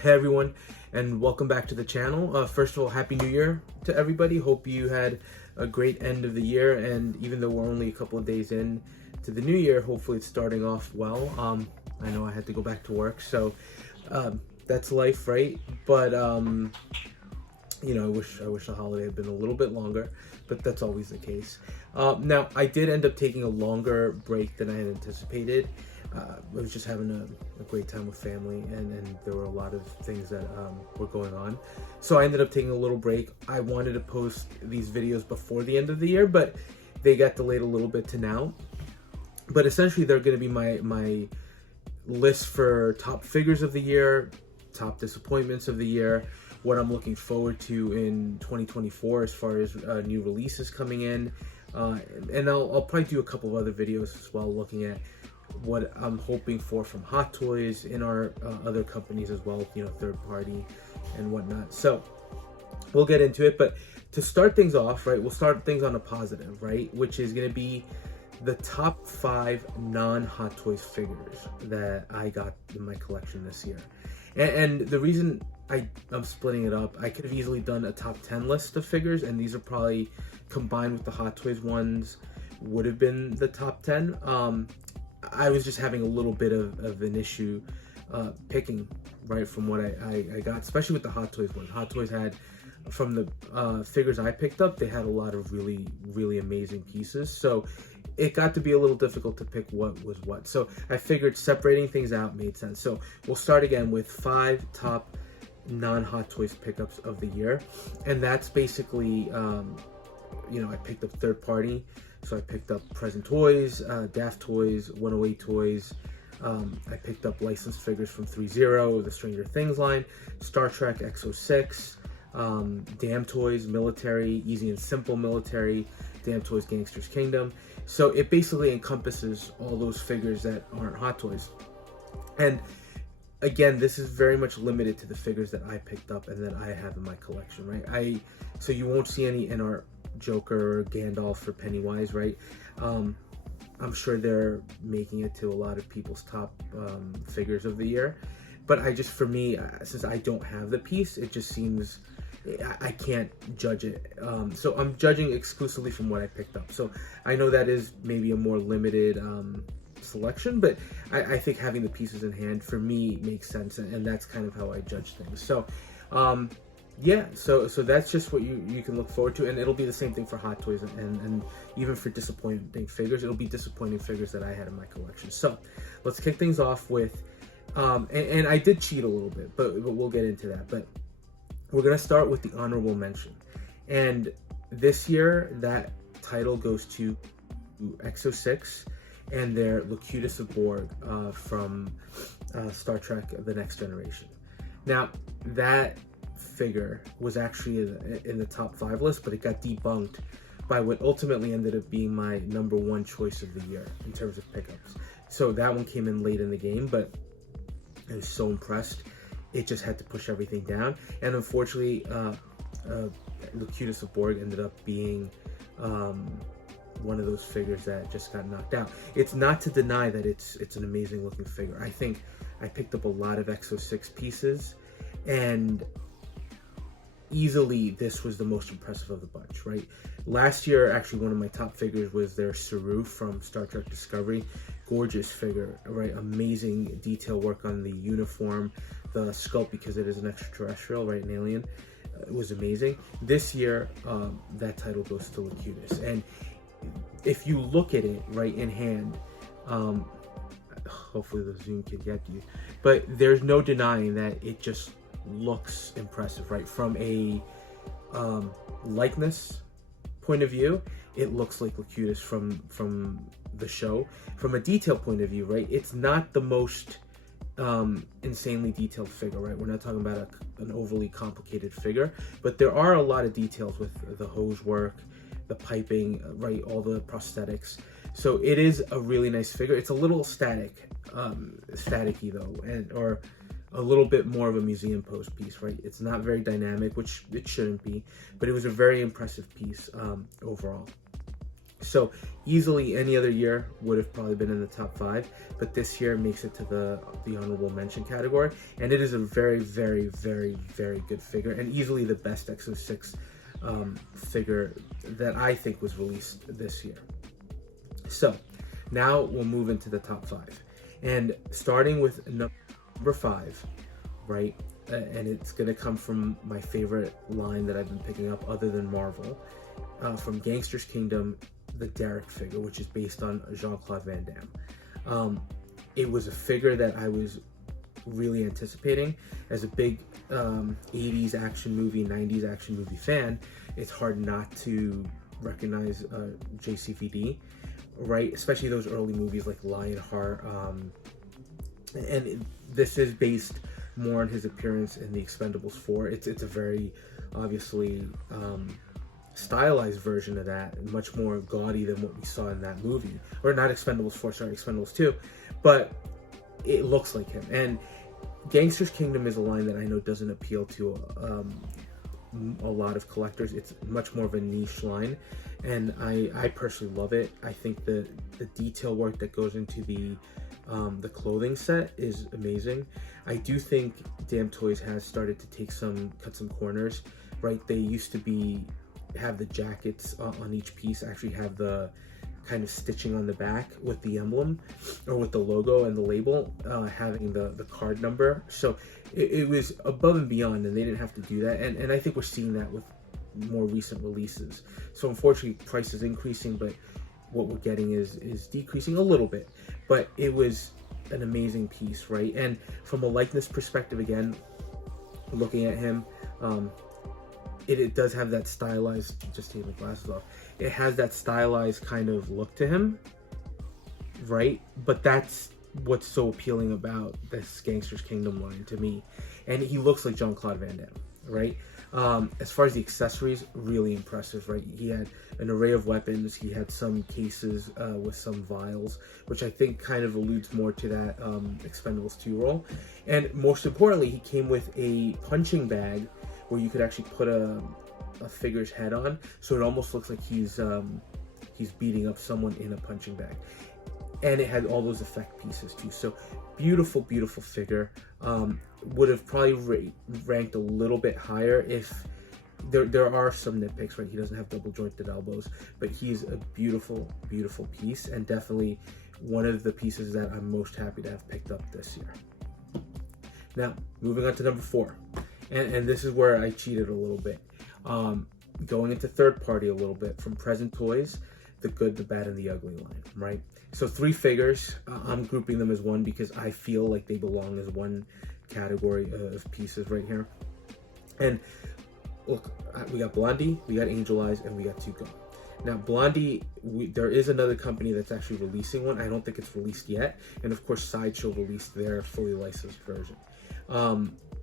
Hey everyone, and welcome back to the channel. First of all, Happy New Year to everybody. Hope you had a great end of the year, and even though we're only a couple of days in to the new year, hopefully it's starting off well. I know I had to go back to work, so that's life, right? But you know, I wish the holiday had been a little bit longer, but that's always the case. Now, I did end up taking a longer break than I had anticipated. I was just having a great time with family, and there were a lot of things that were going on. So I ended up taking a little break. I wanted to post these videos before the end of the year, but they got delayed a little bit to now. But essentially, they're going to be my list for top figures of the year, top disappointments of the year, what I'm looking forward to in 2024 as far as new releases coming in. And I'll probably do a couple of other videos as well, looking at what I'm hoping for from Hot Toys in our other companies as well, you know, third party and whatnot. So we'll get into it, but to start things off, right, we'll start things on a positive, right, which is going to be the top 5 non-Hot Toys figures that I got in my collection this year. And the reason I'm splitting it up, I could have easily done a top 10 list of figures, and these are probably combined with the Hot Toys ones would have been the top 10. I was just having a little bit of an issue picking, right, from what I got, especially with the Hot Toys ones. Hot Toys had, from the figures I picked up, they had a lot of really, really amazing pieces. So it got to be a little difficult to pick what was what. So I figured separating things out made sense. So we'll start again with 5 top non-Hot Toys pickups of the year. And that's basically, you know, I picked up third party. So I picked up Present Toys, Damtoys, 108 Toys. I picked up licensed figures from 3-0, the Stranger Things line, Star Trek X06, Damtoys Military, Easy and Simple Military, Damtoys Gangsters Kingdom. So it basically encompasses all those figures that aren't Hot Toys. And again, this is very much limited to the figures that I picked up and that I have in my collection, right? So you won't see any in our Joker, Gandalf, or Pennywise, right? I'm sure they're making it to a lot of people's top figures of the year, but for me, since I don't have the piece, it just seems I can't judge it. So I'm judging exclusively from what I picked up. So I know that is maybe a more limited selection, but I think having the pieces in hand for me makes sense, and that's kind of how I judge things. So yeah, so that's just what you can look forward to, and it'll be the same thing for Hot Toys, and even for disappointing figures, it'll be disappointing figures that I had in my collection. So let's kick things off with, and I did cheat a little bit, but we'll get into that. But we're gonna start with the honorable mention, and this year that title goes to X06 and their Locutus of Borg from Star Trek: The Next Generation. Now that figure was actually in the top 5 list, but it got debunked by what ultimately ended up being my number 1 choice of the year in terms of pickups. So that one came in late in the game, but I was so impressed, it just had to push everything down. And unfortunately, Locutus of Borg ended up being one of those figures that just got knocked out. It's not to deny that it's an amazing looking figure. I think I picked up a lot of X06 pieces, and easily this was the most impressive of the bunch, right? Last year, actually, one of my top figures was their Saru from Star Trek Discovery. Gorgeous figure, right? Amazing detail work on the uniform, the sculpt, because it is an extraterrestrial, right? An alien. It was amazing. This year, that title goes to Locutus. And if you look at it right in hand, hopefully the zoom can get to you, but there's no denying that it just looks impressive, right? From a likeness point of view, it looks like Locutus from the show. From a detail point of view, right, it's not the most insanely detailed figure, right? We're not talking about an overly complicated figure, but there are a lot of details with the hose work, the piping, right, all the prosthetics. So it is a really nice figure. It's a little staticky though, or a little bit more of a museum pose piece, right? It's not very dynamic, which it shouldn't be, but it was a very impressive piece overall. So easily any other year would have probably been in the top 5, but this year makes it to the honorable mention category, and it is a very, very, very, very good figure, and easily the best X06 figure that I think was released this year. So now we'll move into the top 5, and starting with number 5, right? And it's gonna come from my favorite line that I've been picking up other than Marvel, from Gangsters Kingdom, the Derrick figure, which is based on Jean-Claude Van Damme. It was a figure that I was really anticipating. As a big 80s action movie, 90s action movie fan, it's hard not to recognize JCVD, right? Especially those early movies like Lionheart. And this is based more on his appearance in the Expendables 4. It's a very obviously stylized version of that, much more gaudy than what we saw in that movie, or not Expendables 4, sorry, Expendables 2, but it looks like him. And Gangsters Kingdom is a line that I know doesn't appeal to a lot of collectors. It's much more of a niche line, and I personally love it. I think the detail work that goes into the clothing set is amazing. I do think Damtoys has started to cut some corners, right? They used to have the jackets on each piece actually have the kind of stitching on the back with the emblem or with the logo and the label having the card number. So it was above and beyond, and they didn't have to do that. And I think we're seeing that with more recent releases. So unfortunately, price is increasing, but what we're getting is decreasing a little bit. But it was an amazing piece, right? And from a likeness perspective, again, looking at him, it does have that stylized, just taking the glasses off, it has that stylized kind of look to him, right? But that's what's so appealing about this Gangsters Kingdom line to me. And he looks like Jean-Claude Van Damme, right? As far as the accessories, really impressive, right? He had an array of weapons. He had some cases with some vials, which I think kind of alludes more to that Expendables 2 role. And most importantly, he came with a punching bag where you could actually put a figure's head on, so it almost looks like he's beating up someone in a punching bag. And it had all those effect pieces too. So beautiful, beautiful figure. Would have probably ranked a little bit higher if there are some nitpicks, right? He doesn't have double jointed elbows, but he's a beautiful, beautiful piece, and definitely one of the pieces that I'm most happy to have picked up this year. Now, moving on to number 4. And this is where I cheated a little bit. Going into third party a little bit, from Present Toys, the Good, the Bad, and the Ugly line, right? So 3 figures. I'm grouping them as one because I feel like they belong as one category of pieces right here. And look, we got Blondie, we got Angel Eyes, and we got Tuco. Now Blondie, there is another company that's actually releasing one. I don't think it's released yet. And of course, Sideshow released their fully licensed version.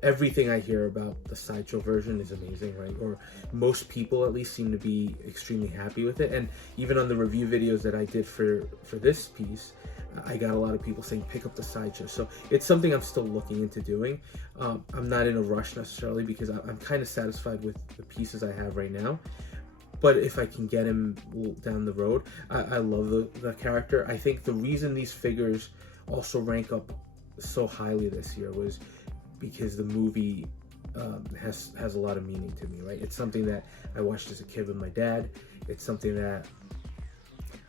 Everything I hear about the Sideshow version is amazing, right? Or most people at least seem to be extremely happy with it. And even on the review videos that I did for this piece, I got a lot of people saying pick up the Sideshow. So it's something I'm still looking into doing. I'm not in a rush necessarily because I'm kind of satisfied with the pieces I have right now. But if I can get him down the road, I love the character. I think the reason these figures also rank up so highly this year was because the movie has a lot of meaning to me, right? It's something that I watched as a kid with my dad. It's something that,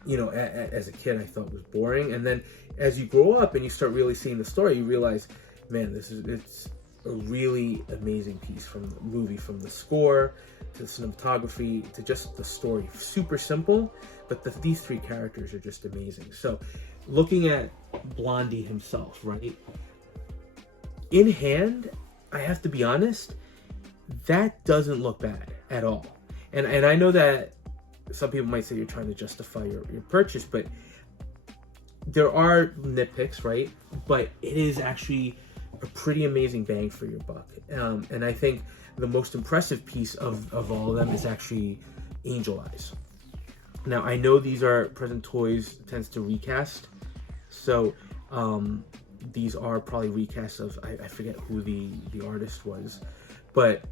you know, as a kid I thought was boring, and then as you grow up and you start really seeing the story, you realize, man, it's a really amazing piece, from the movie, from the score to the cinematography to just the story. Super simple, but these 3 characters are just amazing. So looking at Blondie himself, right? In hand, I have to be honest, that doesn't look bad at all. And I know that some people might say you're trying to justify your purchase, but there are nitpicks, right? But it is actually a pretty amazing bang for your buck. And I think the most impressive piece of all of them is actually Angel Eyes. Now, I know these are Present Toys tends to recast, so these are probably recasts of, I forget who the artist was, but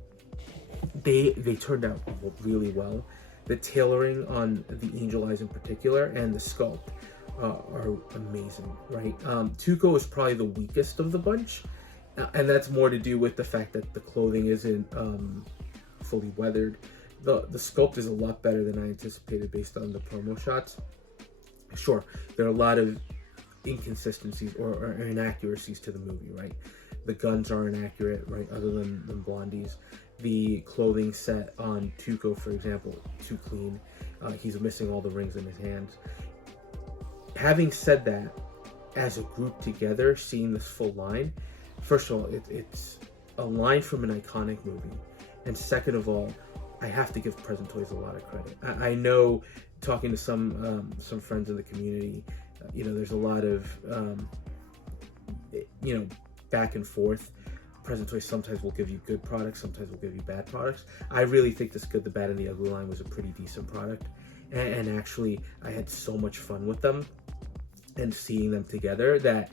they turned out really well. the tailoring on the angel eyes in particular and the sculpt are amazing, right? Tuco is probably the weakest of the bunch, and that's more to do with the fact that the clothing isn't fully weathered. The sculpt is a lot better than I anticipated based on the promo shots. Sure, there are a lot of inconsistencies or inaccuracies to the movie, right? The guns are inaccurate, right? Other than Blondie's. The clothing set on Tuco, for example, too clean. He's missing all the rings in his hands. Having said that, as a group together, seeing this full line, first of all, it's a line from an iconic movie. And second of all, I have to give Present Toys a lot of credit. I know, talking to some friends in the community, there's a lot of, back and forth. Present Toys sometimes will give you good products, sometimes will give you bad products. I really think this Good, the Bad, and the Ugly line was a pretty decent product. And actually, I had so much fun with them and seeing them together that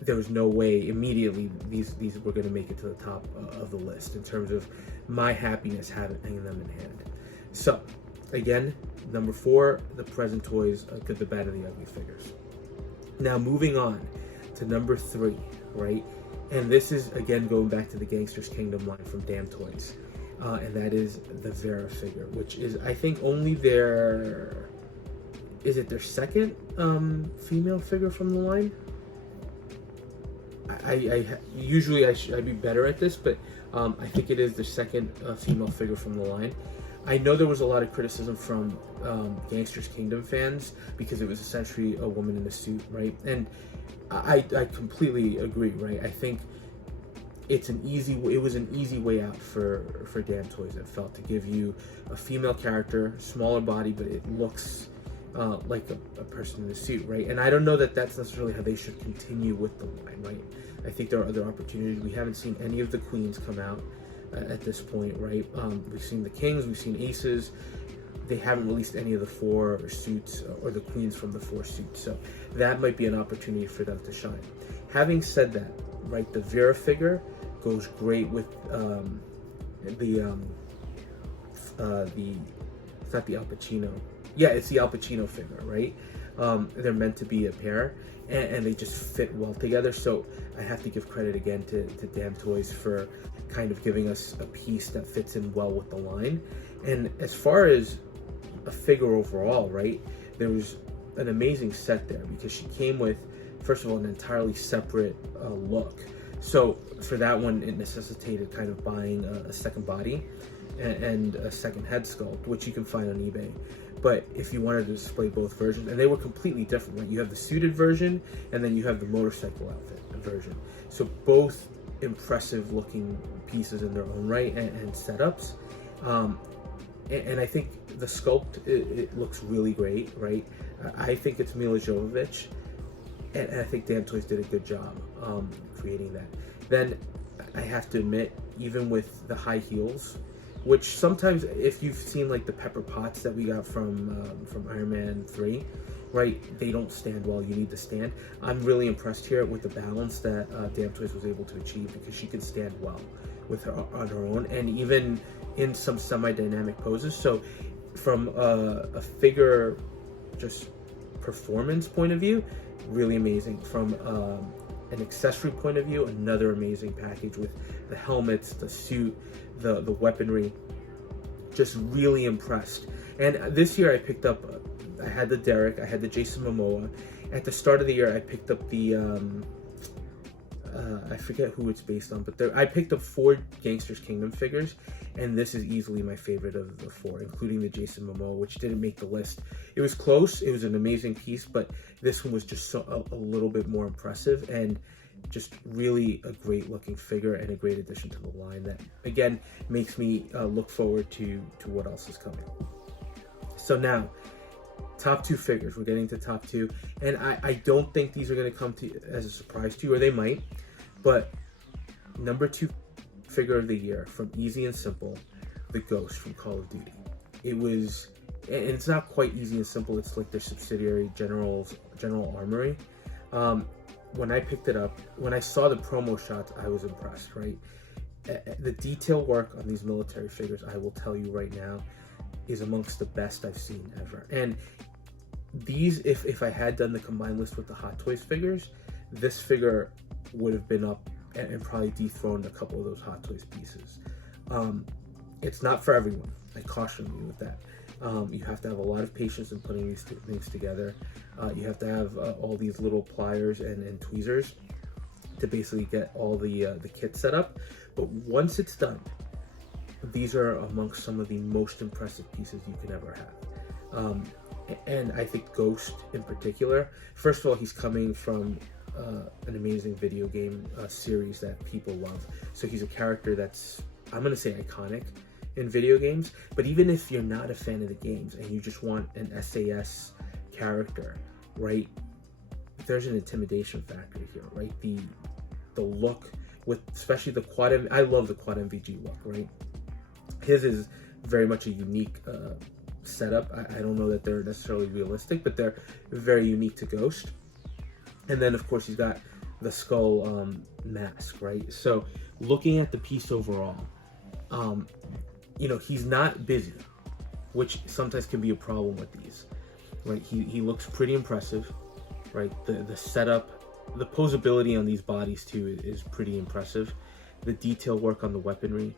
there was no way immediately these were going to make it to the top of the list in terms of my happiness having them in hand. So, again, number 4, the Present Toys Good, the Bad, and the Ugly figures. Now, moving on to number 3, right? And this is, again, going back to the Gangsters Kingdom line from Damtoys. And that is the Vera figure, which is, I think, only their... Is it their second female figure from the line? Usually I'd be better at this, but I think it is the second female figure from the line. I know there was a lot of criticism from Gangsters Kingdom fans because it was essentially a woman in a suit, right? And I completely agree, right? I think it was an easy way out for Damtoys, it felt, to give you a female character, smaller body, but it looks like a person in a suit, right? And I don't know that that's necessarily how they should continue with the line, right? I think there are other opportunities. We haven't seen any of the queens come out at this point, right? We've seen the kings, we've seen aces. They haven't released any of the 4 suits or the queens from the 4 suits, so that might be an opportunity for them to shine. Having said that, right, the Vera figure goes great with it's not the Al Pacino. Yeah, it's the Al Pacino figure, right? They're meant to be a pair, and they just fit well together. So I have to give credit again to Damtoys for kind of giving us a piece that fits in well with the line. And as far as a figure overall, right, there was an amazing set there because she came with, first of all, an entirely separate look. So for that one, it necessitated kind of buying a second body and a second head sculpt, which you can find on eBay. But if you wanted to display both versions, and they were completely different, right? You have the suited version, and then you have the motorcycle outfit version. So both impressive looking pieces in their own right and setups. And I think the sculpt, it looks really great, right? I think it's Mila Jovovich, and I think Damtoys did a good job creating that. Then I have to admit, even with the high heels, which sometimes, if you've seen like the Pepper Potts that we got from Iron Man 3, right, they don't stand well. You need to stand. I'm really impressed here with the balance that Damtoys was able to achieve, because she can stand well with her on her own, and even in some semi-dynamic poses. So from a figure just performance point of view, really amazing. From an accessory point of view, another amazing package with the helmets, the suit, the weaponry. Just really impressed. And this year I picked up, I had the Derrick, I had the Jason Momoa. At the start of the year I picked up the, I forget who it's based on, but I picked up 4 Gangsters Kingdom figures, and this is easily my favorite of the 4, including the Jason Momoa, which didn't make the list. It was close, it was an amazing piece, but this one was just a little bit more impressive, and just really a great looking figure and a great addition to the line that, again, makes me look forward to what else is coming. So now, top 2 figures. We're getting to top 2, and I don't think these are going to come to as a surprise to you, or they might, but number 2 figure of the year from Easy and Simple, the Ghost from Call of Duty. It was, and it's not quite Easy and Simple, it's like their subsidiary, General Armory. When I picked it up, when I saw the promo shots, I was impressed, right? The detail work on these military figures, I will tell you right now, is amongst the best I've seen ever. And these, if I had done the combined list with the Hot Toys figures, this figure would have been up and probably dethroned a couple of those Hot Toys pieces. It's not for everyone. I caution you with that. You have to have a lot of patience in putting these things together. You have to have all these little pliers and tweezers to basically get all the kit set up. But once it's done, these are amongst some of the most impressive pieces you can ever have. And I think Ghost in particular, first of all, he's coming from an amazing video game series that people love. So he's a character that's, I'm gonna say, iconic in video games. But even if you're not a fan of the games and you just want an SAS character, right, there's an intimidation factor here, right? The look, with especially the quad, I love the quad MVG look, right? His is very much a unique setup. I don't know that they're necessarily realistic, but they're very unique to Ghost. And then of course he's got the skull mask, right? So looking at the piece overall, you know, he's not busy, which sometimes can be a problem with these, right? He looks pretty impressive, right? The setup, the posability on these bodies too is pretty impressive. The detail work on the weaponry,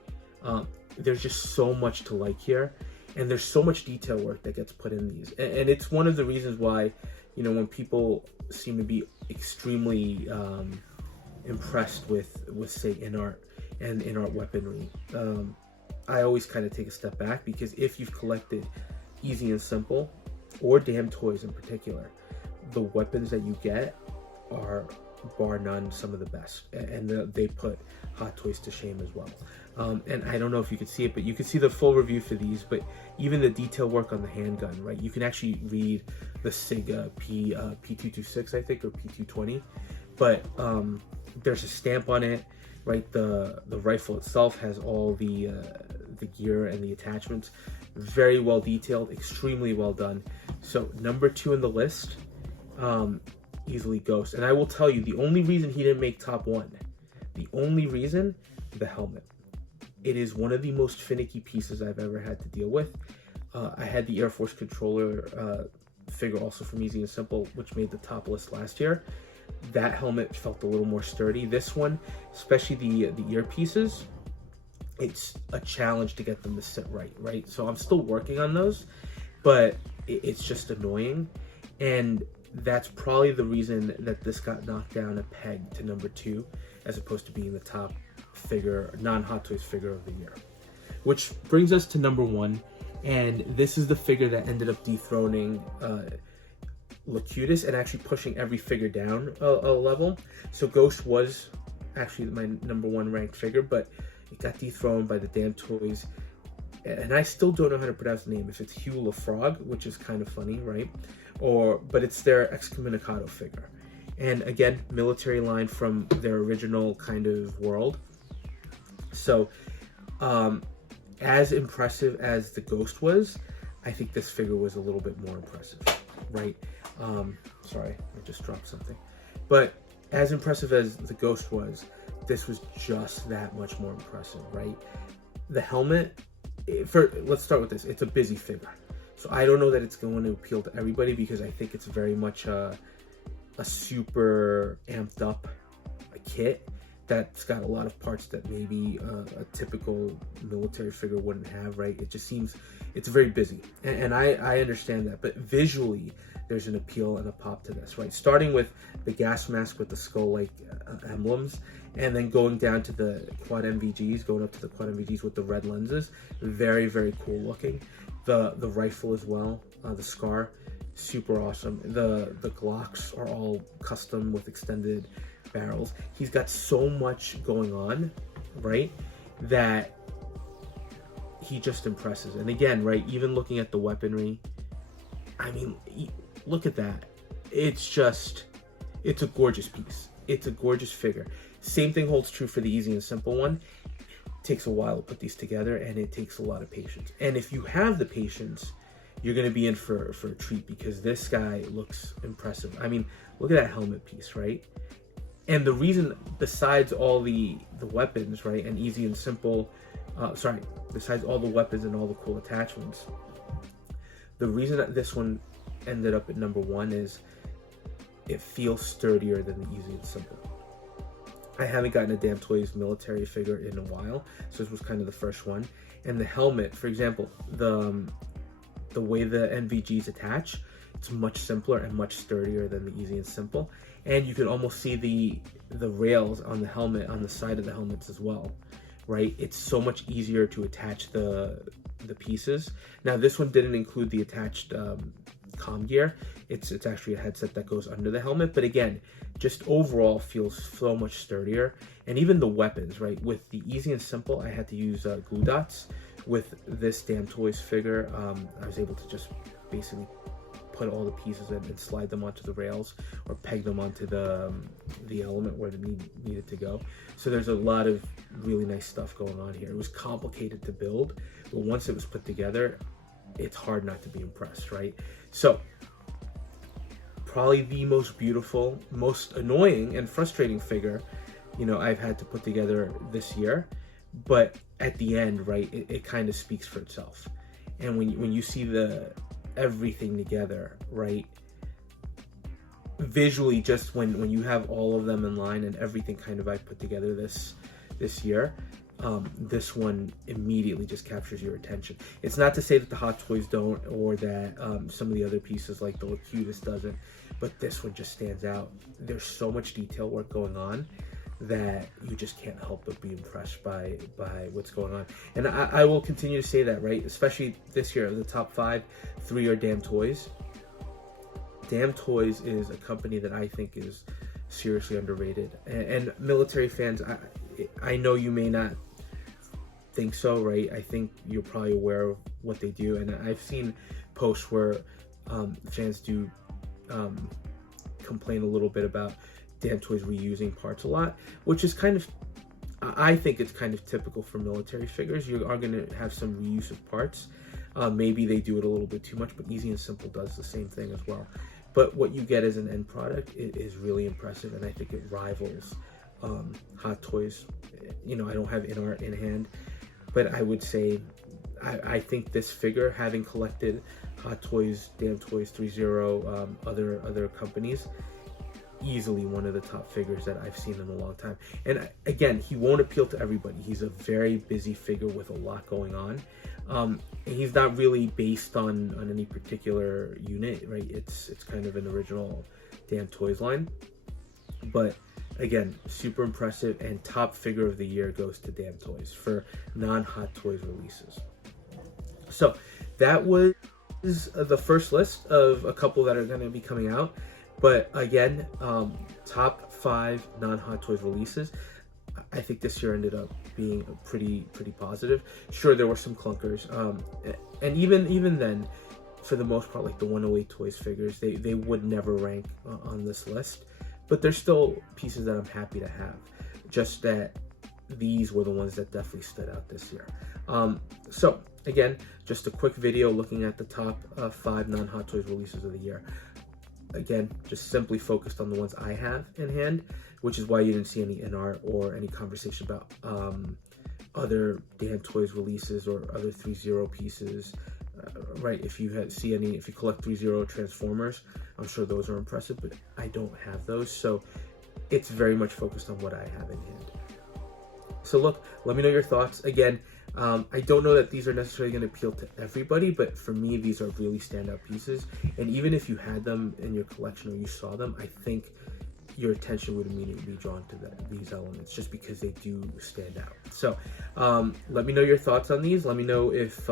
there's just so much to like here, and there's so much detail work that gets put in these, and it's one of the reasons why, you know, when people seem to be extremely impressed with say in-art and in-art weaponry, I always kind of take a step back, because if you've collected Easy and Simple or Damtoys in particular, the weapons that you get are bar none some of the best, and they put Hot Toys to shame as well. And I don't know if you could see it, but you can see the full review for these. But even the detail work on the handgun, right? You can actually read the SIG P226, I think, or P220, but there's a stamp on it, right? The rifle itself has all the gear and the attachments, very well detailed, extremely well done. So number 2 in the list, easily Ghost. And I will tell you, the only reason he didn't make top 1, the only reason, the helmet. It is one of the most finicky pieces I've ever had to deal with. I had the Air Force controller figure also from Easy and Simple, which made the top list last year. That helmet felt a little more sturdy. This one, especially the earpieces, it's a challenge to get them to sit right? So I'm still working on those, but it's just annoying. And that's probably the reason that this got knocked down a peg to number 2, as opposed to being the top figure, non-Hot Toys figure of the year. Which brings us to number 1, and this is the figure that ended up dethroning Locutus and actually pushing every figure down a level. So Ghost was actually my number 1 ranked figure, but it got dethroned by the Damtoys, and I still don't know how to pronounce the name, if it's Hugh LaFrog, which is kind of funny, right? But it's their excommunicado figure. And again, military line from their original kind of world. So, as impressive as the Ghost was, I think this figure was a little bit more impressive, right? Sorry, I just dropped something. But as impressive as the Ghost was, this was just that much more impressive, right? The helmet, let's start with this. It's a busy figure. So I don't know that it's going to appeal to everybody, because I think it's very much a super amped up kit that's got a lot of parts that maybe a typical military figure wouldn't have, right? It just seems, it's very busy. And I understand that, but visually, there's an appeal and a pop to this, right? Starting with the gas mask with the skull-like emblems, and then going down to the quad MVGs, going up to the quad MVGs with the red lenses. Very, very cool looking. The rifle as well, the Scar, super awesome. The Glocks are all custom with extended barrels. He's got so much going on, right, that he just impresses. And again, right, even looking at the weaponry, I mean, look at that. It's a gorgeous piece. It's a gorgeous figure. Same thing holds true for the Easy and Simple one. It takes a while to put these together, and it takes a lot of patience. And if you have the patience, you're going to be in for a treat, because this guy looks impressive. I mean, look at that helmet piece, right? And the reason, besides all the weapons, right, and Easy and Simple, besides all the weapons and all the cool attachments, The reason that this one ended up at number 1 is it feels sturdier than the Easy and Simple. I haven't gotten a Damtoys military figure in a while, so this was kind of the first one. And the helmet, for example, the way the NVGs attach, it's much simpler and much sturdier than the Easy and Simple. And you can almost see the rails on the helmet, on the side of the helmets as well, right? It's so much easier to attach the pieces. Now this one didn't include the attached comm gear. It's actually a headset that goes under the helmet, but again, just overall feels so much sturdier. And even the weapons, right? With the Easy and Simple, I had to use glue dots. With this Damtoys figure, I was able to just basically put all the pieces in and slide them onto the rails or peg them onto the element where they needed to go. So there's a lot of really nice stuff going on here. It was complicated to build, but once it was put together, it's hard not to be impressed, right? So probably the most beautiful, most annoying and frustrating figure, you know, I've had to put together this year. But at the end, right, it kind of speaks for itself. And when you see everything together, right, visually, just when you have all of them in line and everything kind of I put together this year, this one immediately just captures your attention. It's not to say that the Hot Toys don't, or that some of the other pieces like the Locutus doesn't, but this one just stands out. There's so much detail work going on that you just can't help but be impressed by what's going on. And I will continue to say that, right? Especially this year, of the top 5, 3 are Damtoys. Damtoys is a company that I think is seriously underrated. And military fans, I know you may not think so, right? I think you're probably aware of what they do. And I've seen posts where fans do complain a little bit about Damtoys reusing parts a lot, which is kind of, I think it's kind of typical for military figures. You are going to have some reuse of parts. Maybe they do it a little bit too much, but Easy and Simple does the same thing as well. But what you get as an end product is really impressive, and I think it rivals Hot Toys. You know, I don't have in art in hand, but I would say I think this figure, having collected Hot Toys, Damtoys, 3.0, other companies, easily one of the top figures that I've seen in a long time. And again, he won't appeal to everybody. He's a very busy figure with a lot going on. And he's not really based on any particular unit, right? It's kind of an original Damtoys line. But again, super impressive, and top figure of the year goes to Damtoys for non-Hot Toys releases. So that was the first list of a couple that are going to be coming out. But again, top 5 non-Hot Toys releases. I think this year ended up being pretty positive. Sure, there were some clunkers, and even then, for the most part, like the 108 Toys figures, they would never rank on this list. But there's still pieces that I'm happy to have. Just that these were the ones that definitely stood out this year. So again, just a quick video looking at the top 5 non-Hot Toys releases of the year. Again, just simply focused on the ones I have in hand, which is why you didn't see any in art or any conversation about other Damtoys releases or other 3.0 pieces. Right, if you collect 3.0 Transformers, I'm sure those are impressive, but I don't have those, so it's very much focused on what I have in hand. So look, let me know your thoughts. Again, I don't know that these are necessarily going to appeal to everybody, but for me, these are really standout pieces. And even if you had them in your collection or you saw them, I think your attention would immediately be drawn to these elements just because they do stand out. So let me know your thoughts on these. Let me know if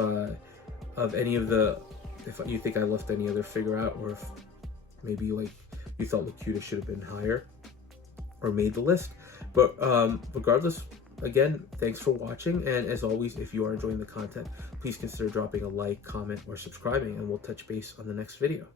if you think I left any other figure out, or if maybe like you thought Locutus should have been higher or made the list. But regardless, again, thanks for watching, and as always, if you are enjoying the content, please consider dropping a like, comment, or subscribing, and we'll touch base on the next video.